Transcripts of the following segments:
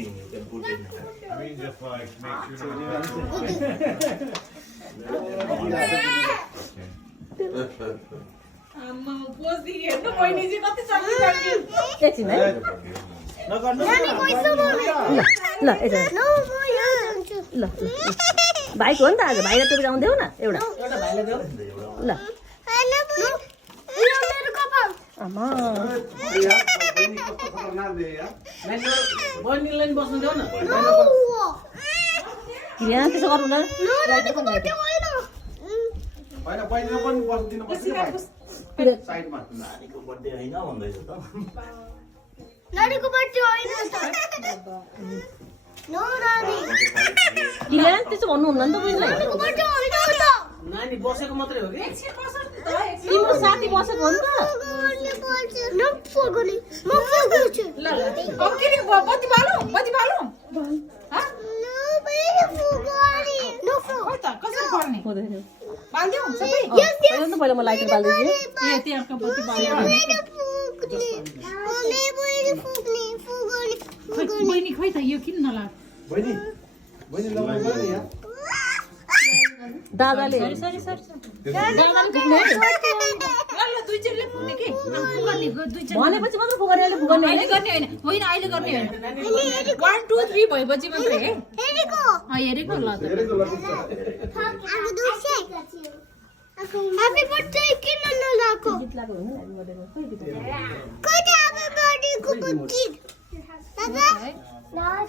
nothing you can put in. I mean, just like make sure. एकछिन है ल यसो ल भाइको हो नि त आज भाइलाई टोपी आउँदैौ न एउटा ल आमा यहाँ त्यसो गर्नु न नानीको बर्थडे हैन भन्दैछ त नानीको बर्थडे होइन त नो नानी किन त्यसो भन्नुहुन्न नि तपाईँलाई नानीको बर्थडे होइन त नानी बसेको मात्रै हो कि तिम्रो साथी बसेको हो नि त न फोगोली म फोगोल्छु ल अब के बत्ती बालौ ह न मैले फोगोली न खोइ त कसरी गर्ने हुँदैन बाल्दियौ सबै पहिला त पहिला म लाइटर बाल्दिन्छु ए त्यहाँको बत्ती बाल्यो मैले फोग्ने मैले फोग्ने फोगोली खोइ बहिनी खोइ त यो किन नलाग दादाले सरी दादाले पुग्ने ल दुई चेरले पुग्ने के पुग्ने दुई चेर भनेपछि मात्र पुगर्ने अहिले पुगर्ने अहिले गर्ने होइन अहिले गर्ने होइन 1 2 3 भएपछि मात्रै है हेरेको हेरेको ल त आगो दुसे ह्यापी बर्थडे किन नलाको गीत लाग्यो भने हामी बर्थडेमा खोइ गीत कति ह्यापी बर्थडे को गीत दादा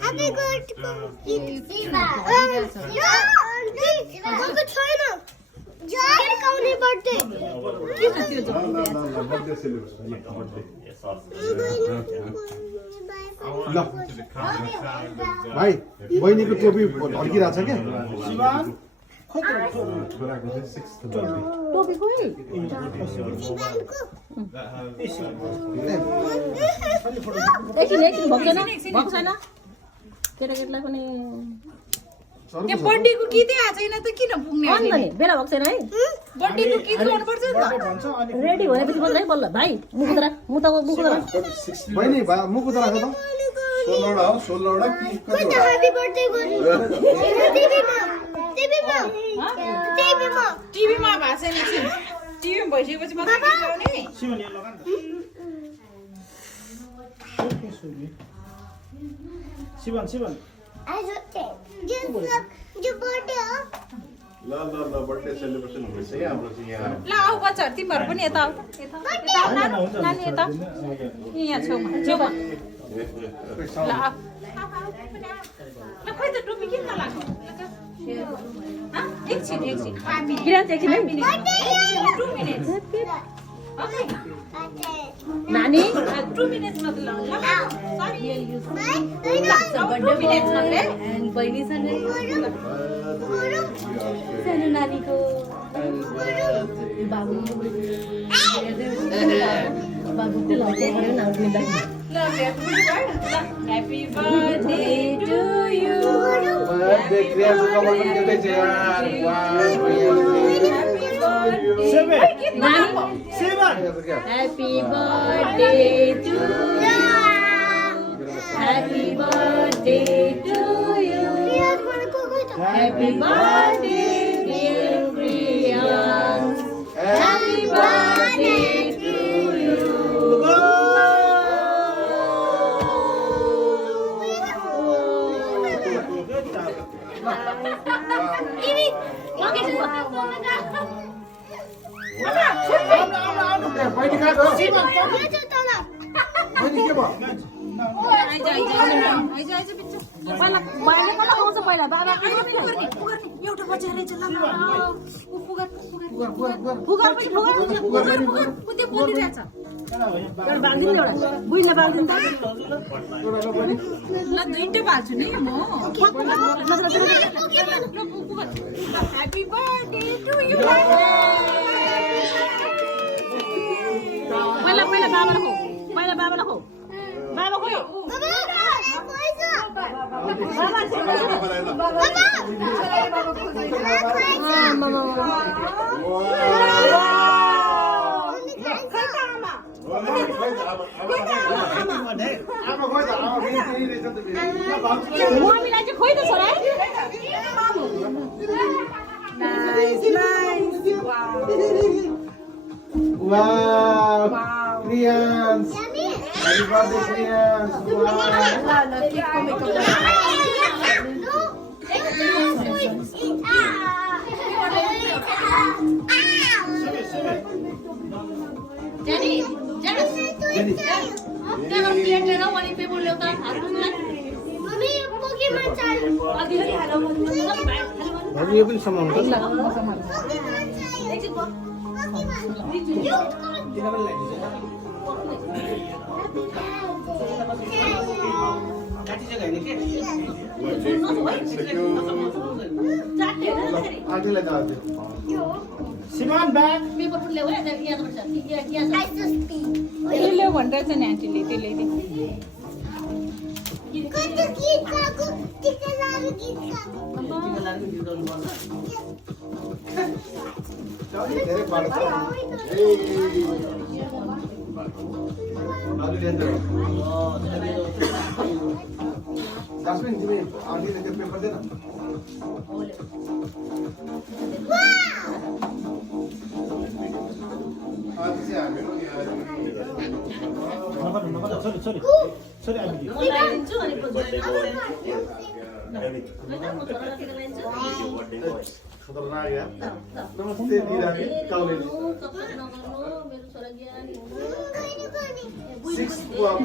ह्यापी बर्थडे को गीत आगो छैन जाने काउने बर्थडे किन त्यो भाइ बहिनीको टोपी ढल्किरहेछ क्या टोपी खोइ एकछिन भएको छैन केटाकेटीलाई पनि त्यो बर्थडेको गीतै आएको छैन त किन पुग्ने नि बेला भएको छैन है बर्थडेको गीत गर्नुपर्छ नि त रेडी भएपछि मात्रै है बल्ल भाइ मुखुदरा मुखुदरा बहिनी मुख उता राख त 16 हो 16 कति ह्यापी बर्थडे गर्नु टिभीमा भएको छैन एकछिन टिभीमा भइसकेपछि मात्रै गीत गाउने शिवन आज जो बर्थडे हो ल बर्थडे सेलिब्रेसन हुँदैछ है हाम्रो चाहिँ यहाँ ल आऊ बच्चाहरू तिमीहरू पनि यता आऊ नानी यता यहाँ छेउमा ल आऊ ल खोइ त टोपी किन नलाग्नु एकछिन 5 मिनट किरण एकछिन है 2 मिनट्स ओके नानी 2 मिनट्स मात्र लगाऊ सरी बर्थडे मिनट्स मात्र एन्ड बहिनी छ नि सानो नानीको बाबु त्यो लटे गरेर नाम दिँदाखेरि Happy birthday to you. Birthday क्रिया सुखमा पनि दिँदै छ यार Happy birthday to you. Happy birthday to you. Happy birthday dear Priyank. Happy birthday to you. बहिनी कहाँ गयो बहिनी के भयो आइज बिच्चो पहिला बाबाले कता आउँछ पहिला बाबा एउटा बच्चा रहेछ ल पुगर त्यो बोलिरहेछ बाल्दिनु एउटा बुइले बाल्दिनु त ल दुईटै बाल्छु नि म ह्यापी बर्थडे टु यु पहिला बाबालाई हो बाबा खोइ मम्मीलाई चाहिँ खोइ त छोरा Wow. Prians. Happy birthday, Prians. Jenny, त्यहाँ प्लेट लिएर अनि पेपर ल्याउ त मम्मी पोकेमन चाहियो भाभी ये भी सामान का काटी जग्गा होइन के आगे लगा दे सिमन ब्याग पेपर पनि ल्याऊ है यहाँबाट छ यहाँ छ ल्याउ भनेर चाहिँ नि आन्टीले त्यो ल्याइदिनु कस्तो गीत गाएको टिका लाएर गीत गाएको तेरे पाड़ का आगे ले अंदर जास्मिन जी आगे लेकर पेपर देना आज से आगे लो यार सरी आन्टी लगाइदिन्छु अनि खतरनाक यार नमस्ते दीदा काउले मेरो छोरा ज्ञानी 6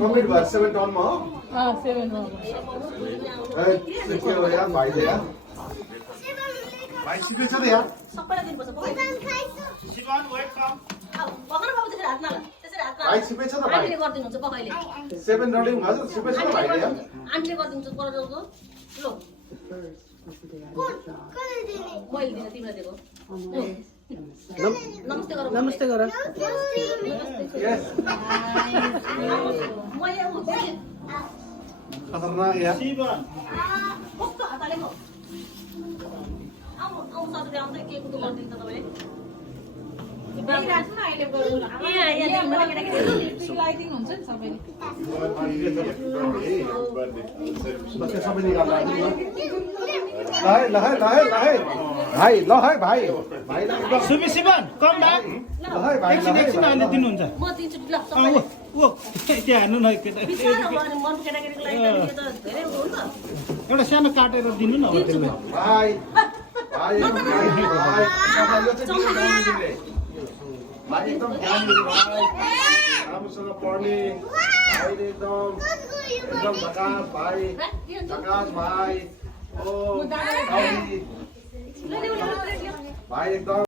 कमेन्ट भर 7 टर्न मा हो 7 हो के हो यार भाइ दे यार भाइ सिपे छ त यार सबैलाई दिनुपर्छ सिमन वेलकम पकाउनु बाबु त्यसरी हात नला त्यसरी हात नला भाइ सिपे छ त भाइ आन्टीले गरिदिनुहुन्छ पकाइले 7 रनिङ भन्छ सिपे छ त भाइ दे यार आन्टीले गरिदिनुहुन्छ पराउको लो मैले दिन तिमीलाई दिएको नमस्ते गर नमस्ते गर यस मैले खतरनाक यार सिमन कस्तो हात हालेको आउनु सधैँ आउँदै के कुरो गरिदिन्छ तपाईँले लगाइदिनु हुन्छ नि सबैले बच्चे सब निकाल रहा है भाइ ल है भाइ भाइ सुबी सिमन कम ब्याक ल है भाइ एकछिन अहिले दिनुहुन्छ म दिन्छु ल ओ त्यहाँ हेर्नु न मनको केटाकेटीको लागि त धेरै हो नि त एउटा सानो काटेर दिनु न भाइ भाइ भाइ एकदम ध्यान दिनु भाइ राम्रोसँग पढ्ने भाइ एकदम झकास भाइ भाइ ओ भाइ एकदम